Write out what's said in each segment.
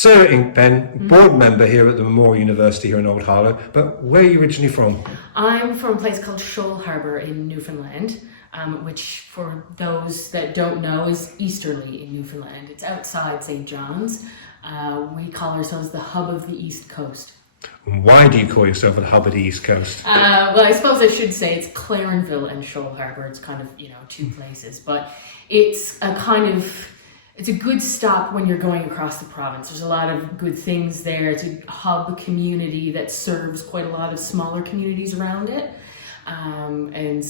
Sara Inkpen, board member here at the Memorial University here in Old Harlow, but where are you originally from? I'm from a place called Shoal Harbour in Newfoundland, which for those that don't know is easterly in Newfoundland. It's outside St. John's. We call ourselves the hub of the East Coast. Why do you call yourself the hub of the East Coast? Well, I suppose I should say it's Clarenville and Shoal Harbour. It's kind of, two places, but it's a good stop when you're going across the province. There's a lot of good things there. It's a hub community that serves quite a lot of smaller communities around it. And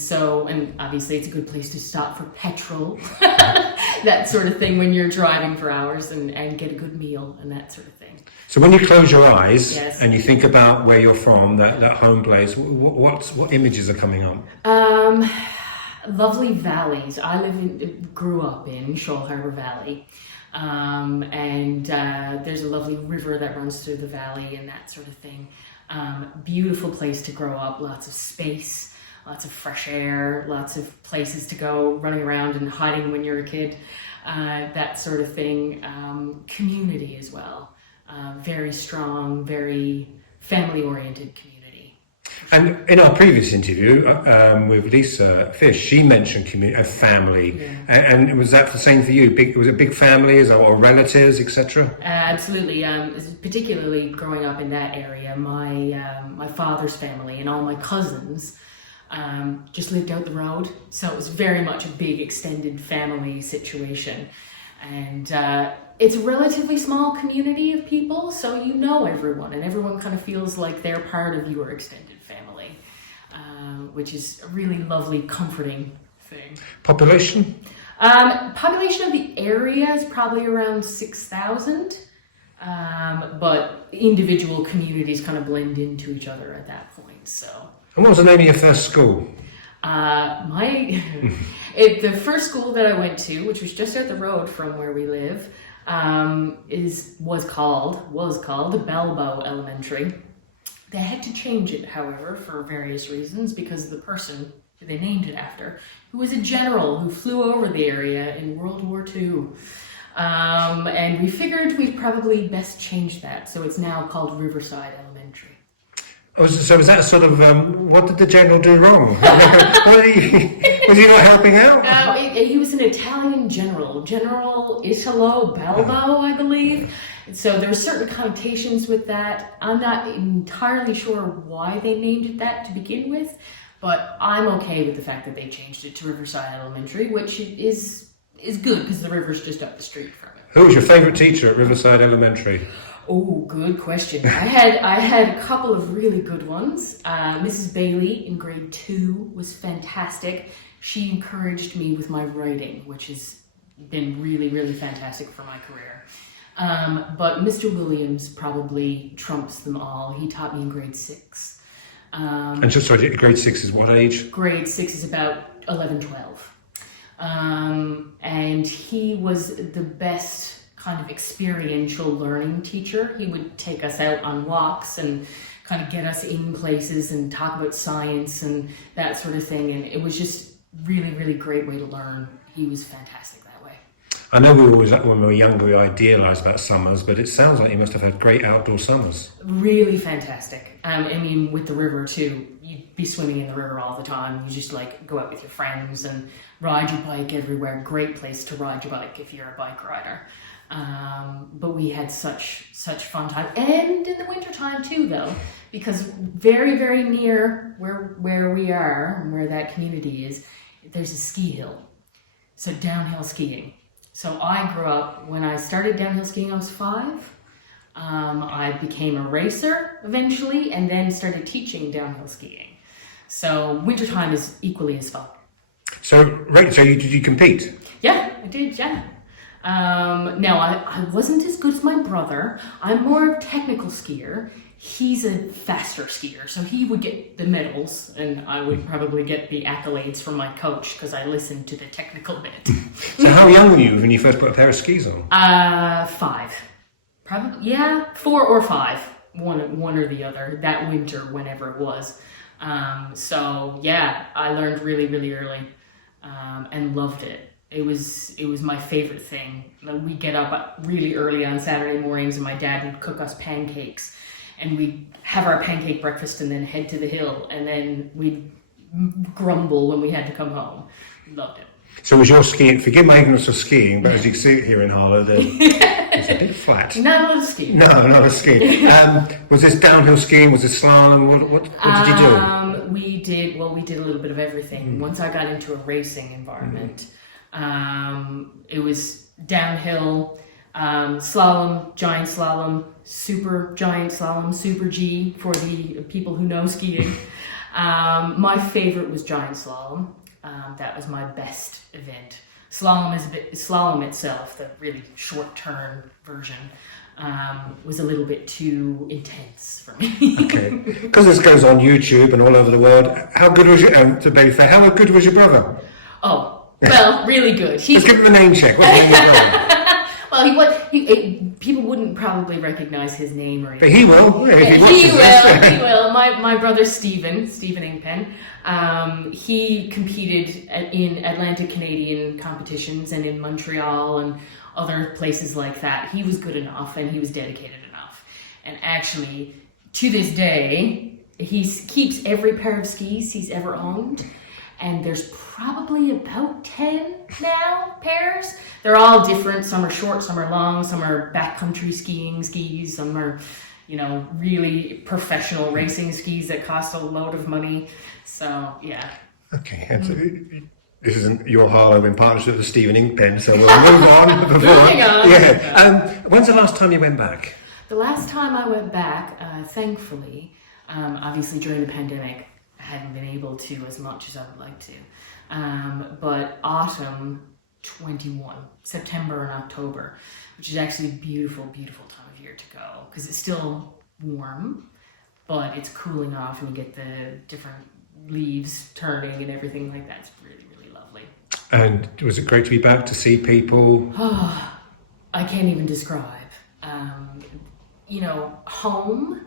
obviously it's a good place to stop for petrol, that sort of thing when you're driving for hours and get a good meal and that sort of thing. So when you close your eyes Yes. and you think about where you're from, that home place, what images are coming up? Lovely valleys. I grew up in Shoal Harbour Valley, and there's a lovely river that runs through the valley and that sort of thing. Beautiful place to grow up, lots of space, lots of fresh air, lots of places to go running around and hiding when you're a kid, that sort of thing. Community as well, very strong, very family-oriented community. And in our previous interview with Lisa Fish, she mentioned community, a family, Yeah. and was that the same for you? Was it big families or relatives, etc.? Absolutely. Particularly growing up in that area, my father's family and all my cousins just lived out the road, so it was very much a big extended family situation. And it's a relatively small community of people, so you know everyone, and everyone kind of feels like they're part of your extended family, which is a really lovely, comforting thing. Population? Population of the area is probably around 6,000, but individual communities kind of blend into each other at that point. So. And what was the name of your first school? The first school that I went to, which was just out the road from where we live, was called Balbo Elementary. They had to change it, however, for various reasons, because the person who they named it after, who was a general who flew over the area in World War II. And we figured we'd probably best change that, so it's now called Riverside Elementary. Oh, so was that sort of, what did the general do wrong? Was he not helping out? He was an Italian general, General Italo Balbo, I believe. So there are certain connotations with that. I'm not entirely sure why they named it that to begin with, but I'm okay with the fact that they changed it to Riverside Elementary, which is good because the river's just up the street from it. Who was your favourite teacher at Riverside Elementary? Oh, good question. I had a couple of really good ones. Mrs. Bailey in grade 2 was fantastic. She encouraged me with my writing, which has been really, really fantastic for my career. But Mr. Williams probably trumps them all. He taught me in grade 6. And just sorry, grade 6 is what age? Grade 6 is about 11, 12. And he was the best kind of experiential learning teacher. He would take us out on walks and kind of get us in places and talk about science and that sort of thing. And it was just really, really great way to learn. He was fantastic that way. I know when we were younger, we idealised about summers, but it sounds like you must have had great outdoor summers. Really fantastic. With the river too. You'd be swimming in the river all the time. You just go out with your friends and ride your bike everywhere. Great place to ride your bike if you're a bike rider. But we had such fun time, and in the winter time too, though, because very, very near where we are and where that community is, there's a ski hill, so downhill skiing. So I grew up, when I started downhill skiing, I was 5. I became a racer eventually, and then started teaching downhill skiing. So wintertime is equally as fun. So did you compete? Yeah, I did. Yeah. Now, I wasn't as good as my brother. I'm more of a technical skier. He's a faster skier, so he would get the medals, and I would probably get the accolades from my coach because I listened to the technical bit. So how young were you when you first put a pair of skis on? 5. Probably, yeah, 4 or 5. One or the other, that winter, whenever it was. So, yeah, I learned really, really early and loved it. It was my favorite thing. Like, we'd get up really early on Saturday mornings, and my dad would cook us pancakes, and we'd have our pancake breakfast and then head to the hill, and then we'd grumble when we had to come home. Loved it. So was your skiing, forgive my ignorance of skiing, but as you can see it here in Harlow, it's a bit flat. Not a lot of skiing. No, not a skiing. Was this downhill skiing? Was it slalom? What did you do? We did a little bit of everything. Once I got into a racing environment, it was downhill, slalom, giant slalom, super giant slalom, super G for the people who know skiing. My favorite was giant slalom. That was my best event. Slalom itself, the really short turn version, was a little bit too intense for me. Okay, because this goes on YouTube and all over the world. How good was your? To be fair, how good was your brother? Oh, well, really good. Let's give him a name check. What's the name of your brother? Well, people wouldn't probably recognize his name or anything. But he will. He will. My brother Stephen Inkpen, he competed in Atlantic Canadian competitions and in Montreal and other places like that. He was good enough and he was dedicated enough. And actually, to this day, he keeps every pair of skis he's ever owned. And there's probably about 10 now pairs. They're all different. Some are short, some are long, some are backcountry skiing skis, some are, really professional racing skis that cost a load of money. So, yeah. Okay. This isn't your Harlow in partnership with Stephen Inkpen, so we'll move on. Moving on. Yeah. When's the last time you went back? The last time I went back, thankfully, obviously during the pandemic, I hadn't been able to as much as I would like to. But autumn 21, September and October, which is actually a beautiful, beautiful time of year to go because it's still warm, but it's cooling off and you get the different leaves turning and everything like that. It's really, really lovely. And was it great to be back to see people? Oh, I can't even describe. Home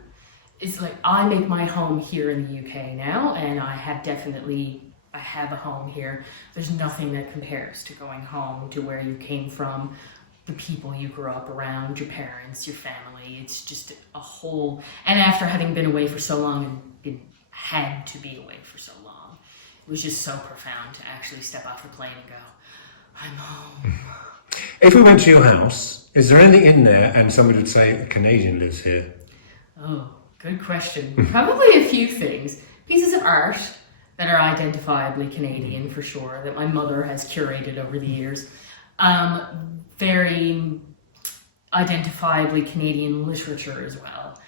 is like, I make my home here in the UK now, and I have a home here. There's nothing that compares to going home to where you came from, the people you grew up around, your parents, your family. It's just a whole, and after having been away for so long and had to be away for so long, it was just so profound to actually step off the plane and go, I'm home. If we went to your house, is there anything in there and somebody would say a Canadian lives here? Oh, good question. Probably a few things. Pieces of art that are identifiably Canadian for sure, that my mother has curated over the years. Very identifiably Canadian literature as well.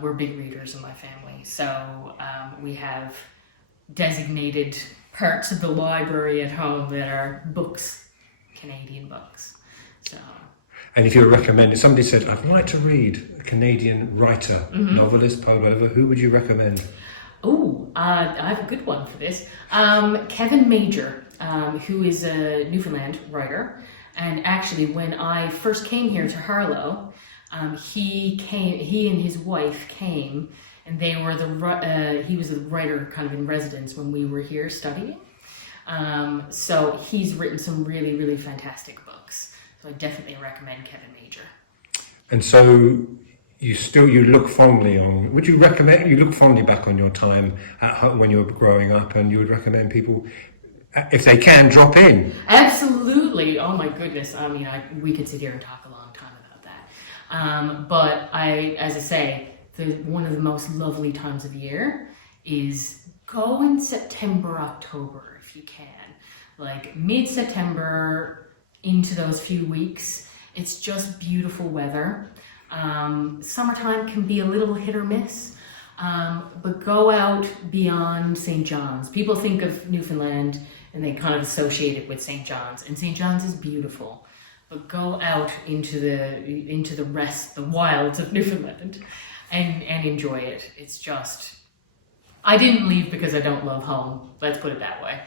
We're big readers in my family, so we have designated parts of the library at home that are books, Canadian books. So. And if you were recommending, somebody said, I'd like to read a Canadian writer, novelist, poet, whatever, who would you recommend? Oh, I have a good one for this. Kevin Major, who is a Newfoundland writer. And actually, when I first came here to Harlow, he and his wife came, and they were he was a writer kind of in residence when we were here studying. So he's written some really, really fantastic books. So I definitely recommend Kevin Major. And so you look fondly on, would you recommend, you look fondly back on your time at home when you were growing up, and you would recommend people, if they can, drop in? Absolutely. Oh my goodness. I mean, we could sit here and talk a long time about that. But as I say, one of the most lovely times of year is go in September, October, if you can. Like mid-September into those few weeks, it's just beautiful weather. Summertime can be a little hit or miss, but go out beyond St. John's. People think of Newfoundland and they kind of associate it with St. John's, and St. John's is beautiful, but go out into the wilds of Newfoundland and enjoy it. It's just, I didn't leave because I don't love home. Let's put it that way.